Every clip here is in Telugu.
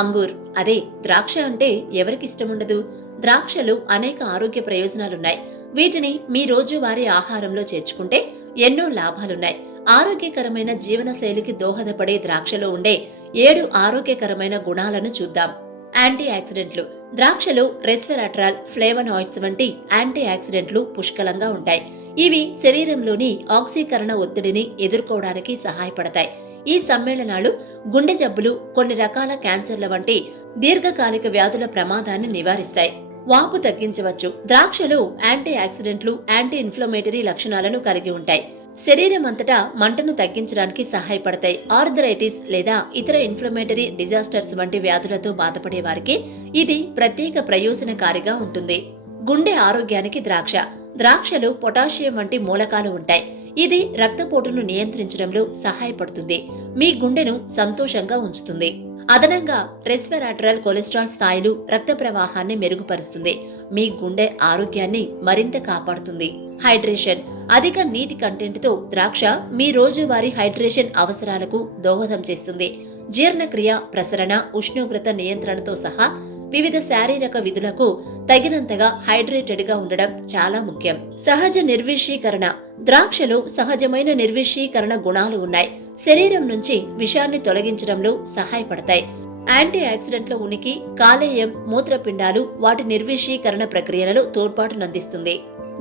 అంగూర్ అదే ద్రాక్ష అంటే ఎవరికి ఇష్టముండదు. ద్రాక్షలు అనేక ఆరోగ్య ప్రయోజనాలున్నాయి. వీటిని మీ రోజువారీ ఆహారంలో చేర్చుకుంటే ఎన్నో లాభాలున్నాయి. ఆరోగ్యకరమైన జీవన శైలికి దోహదపడే ద్రాక్షలో ఉండే 7 ఆరోగ్యకరమైన గుణాలను చూద్దాం. యాంటీ ఆక్సిడెంట్లు. ద్రాక్షలో రెస్వెరాట్రాల్, ఫ్లేవనాయిడ్స్ వంటి యాంటీ ఆక్సిడెంట్లు పుష్కలంగా ఉంటాయి. ఇవి శరీరంలోని ఆక్సీకరణ ఒత్తిడిని ఎదుర్కోవడానికి సహాయపడతాయి. ఈ సమ్మేళనాలు గుండె జబ్బులు, కొన్ని రకాల క్యాన్సర్ల వంటి దీర్ఘకాలిక వ్యాధుల ప్రమాదాన్ని నివారిస్తాయి. వాపు తగ్గించవచ్చు. ద్రాక్షలు యాంటీ ఆక్సిడెంట్లు, యాంటీ ఇన్ఫ్లమేటరీ లక్షణాలను కలిగి ఉంటాయి. శరీరం అంతటా మంటను తగ్గించడానికి సహాయపడతాయి. ఆర్థరైటిస్ లేదా ఇతర ఇన్ఫ్లమేటరీ డిజాస్టర్స్ వంటి వ్యాధులతో బాధపడే వారికి ఇది ప్రత్యేక ప్రయోజనకారిగా ఉంటుంది. గుండె ఆరోగ్యానికి ద్రాక్ష. ద్రాక్షలో పొటాషియం వంటి మూలకాలు ఉంటాయి. ఇది రక్తపోటును నియంత్రించడంలో సహాయపడుతుంది. మీ గుండెను సంతోషంగా ఉంచుతుంది. అదనంగా రెస్వెరాట్రాల్ కొలెస్ట్రాల్ స్థాయిలు రక్త ప్రవాహాన్ని మెరుగుపరుస్తుంది. మీ గుండె ఆరోగ్యాన్ని మరింత కాపాడుతుంది. హైడ్రేషన్. అధిక నీటి కంటెంట్తో ద్రాక్ష మీ రోజువారీ హైడ్రేషన్ అవసరాలకు దోహదం చేస్తుంది. జీర్ణక్రియ, ప్రసరణ, ఉష్ణోగ్రత నియంత్రణతో సహా వివిధ శారీరక విధులకు తగినంతగా హైడ్రేటెడ్ గా ఉండడం చాలా ముఖ్యం. సహజ నిర్విషీకరణ. ద్రాక్షలో సహజమైన నిర్విషీకరణ గుణాలు ఉన్నాయి. శరీరం నుంచి విషాన్ని తొలగించడంలో సహాయపడతాయి. యాంటీ ఆక్సిడెంట్ల ఉనికి కాలేయం, మూత్రపిండాలు వాటి నిర్విషీకరణ ప్రక్రియలలో తోడ్పాటునందిస్తుంది.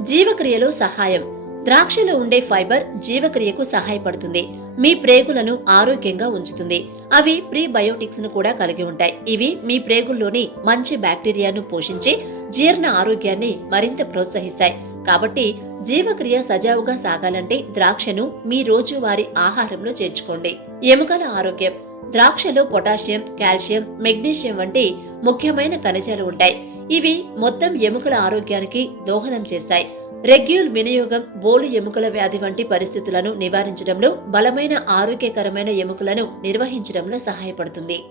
జీవక్రియలో సహాయం. ద్రాక్షలో ఉండే ఫైబర్ జీవక్రియకు సహాయపడుతుంది. మీ ప్రేగులను ఆరోగ్యంగా ఉంచుతుంది. అవి ప్రీబయోటిక్స్ ను కూడా కలిగి ఉంటాయి. ఇవి మీ ప్రేగుల్లోని మంచి బ్యాక్టీరియాను పోషించి జీర్ణ ఆరోగ్యాన్ని మరింత ప్రోత్సహిస్తాయి. కాబట్టి జీవక్రియ సజావుగా సాగాలంటే ద్రాక్షను మీ రోజువారీ ఆహారంలో చేర్చుకోండి. ఎముకల ఆరోగ్యం. ద్రాక్షలో పొటాషియం, కాల్షియం, మెగ్నీషియం వంటి ముఖ్యమైన ఖనిజాలు ఉంటాయి. ఇవి మొత్తం ఎముకల ఆరోగ్యానికి దోహదం చేస్తాయి. రెగ్యులర్ వినియోగం బోలు ఎముకల వ్యాధి వంటి పరిస్థితులను నివారించడంలో, బలమైన ఆరోగ్యకరమైన ఎముకలను నిర్వహించడంలో సహాయపడుతుంది.